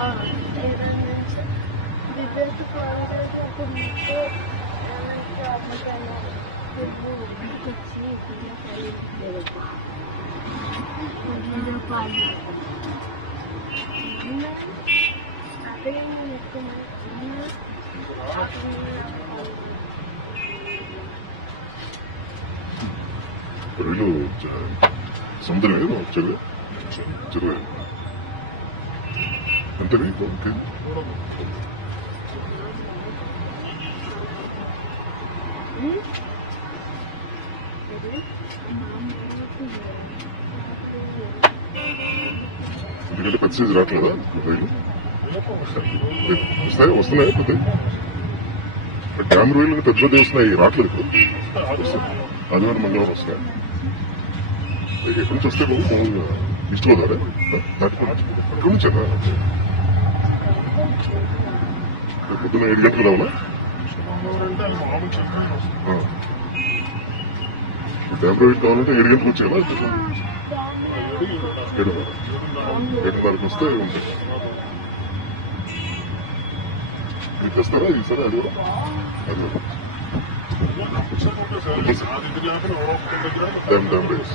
ఏదన్నా విద్యార్థి కాలేజ్ ఒక మీకు అమ్మకన్నా వచ్చి పాలు అదే ఎక్కువ వీళ్ళు సముద్రం ఏదో చెరువు చెరువు అంతే ఓకే ఎందుకంటే పెద్ద సైజు రావట్లేదా రైలు వస్తున్నాయి పెద్ద డ్యామ్ రొయ్యలు పెద్ద పెద్ద వస్తున్నాయి రావట్లేదు ఇప్పుడు ఆదివారం మంగళవారం వస్తున్నాయి ఎక్కడి నుంచి వస్తే బాబు ఈస్ట్ గోదావరి ఎక్కడి నుంచి పొద్దున్న 7 గంటలకు రావాలా డ్యామ్ రొయ్యలు కావాలంటే 7 గంటలకు వచ్చేయాలా 7:30 వస్తే ఉంటాయి మీరు తెస్తారా ఈసారి అది కూడా డ్యామ్ రైస్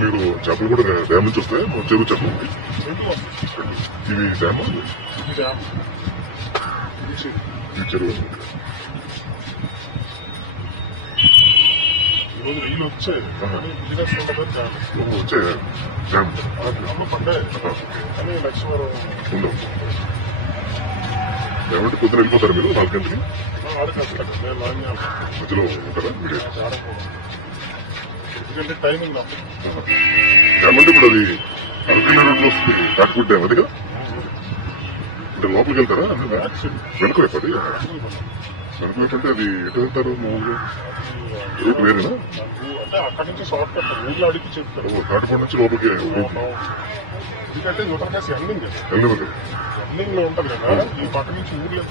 మీరు చేపలు కూడా డ్యామ్ నుంచి వస్తాయి చెరువు చేపలు ఇవి డ్యామ్ చెరువు వచ్చాయి డ్యామ్ ఉండవు ఏమంటే పొద్దున వెళ్ళిపోతారు మీరు 4 గంటలకి మధ్యలో ఉంటారా మీరు టైమింగ్ డ్యామ్ అంటే ఇప్పుడు అది అరకుల రోడ్లో వస్తుంది కాకపోతే డ్యామ్ అది కదా అంటే లోపలికి వెళ్తారా వెనక వైపు అది వెనక వైపు అంటే అది ఎటు వెళ్తారు మామూలుగా రూట్ వేరేనా అంటే అక్కడి నుంచి షార్ట్ కట్ ఊళ్ళో అడిగి చెప్తారు తాటిపూడి నుంచి లోపలికి ఎందుకంటే యువతకాసి ఎండింగ్ ఎండింగ్ లో ఉంటది కదా ఈ పక్క నుంచి ఊర్లో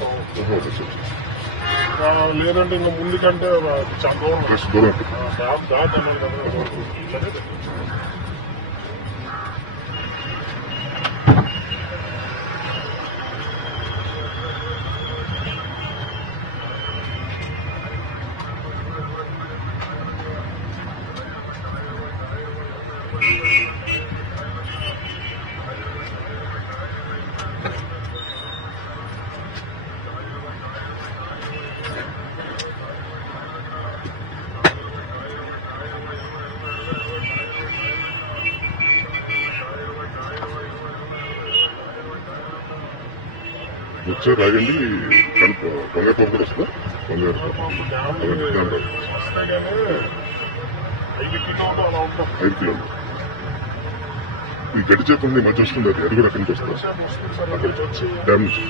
లేదంటే ఇంకా ముందుకంటే చాలా దూరం దాటి వచ్చే రాగండి కొంగపాపు కూడా వస్తుందా కొంగారు 5 కిలోలు ఈ గడ్డి చేప ఉంది మధ్య వస్తుంది అది కూడా అక్కడి నుంచి వస్తుంది డ్యామ్ నుంచి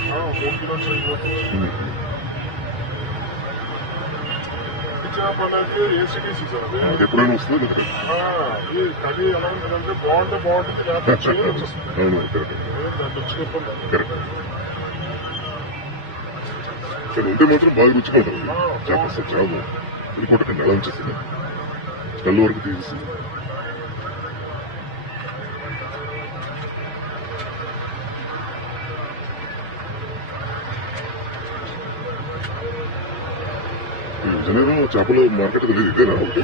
అది ఎప్పుడైనా వస్తుంది అది ఎలా ఉంటుందంటే బాగుంటుంది అవును కరెక్ట్ ఇక్కడ ఉంటే మాత్రం బాగా రుచిగా ఉంటుంది చేప అసలు చాలా ఇది కొట్టకండి అలా ఉంచేస్తుంది కళ్ళు వరకు తీసేసి విజయనగరం చేపలు మార్కెట్ తెలియదు ఇదేనా ఒకటి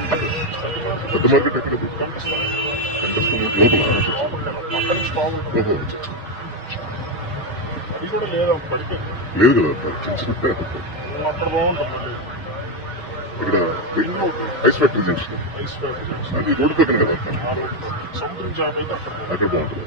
పెద్ద మార్కెట్ ఎక్కడ లోపల బాగుంటుంది. ఓహో అచ్చా, అచ్చా. అది కూడా లేదా పడిపోయింది. లేదు కదా చిన్న అక్కడ బాగుంటుంది మళ్ళీ ఇక్కడ ring road ice factory junction ice factory అది రోడ్డు పక్కన కదా సముద్రం జాబ్ అయితే అక్కడ అక్కడ బాగుంటుంది.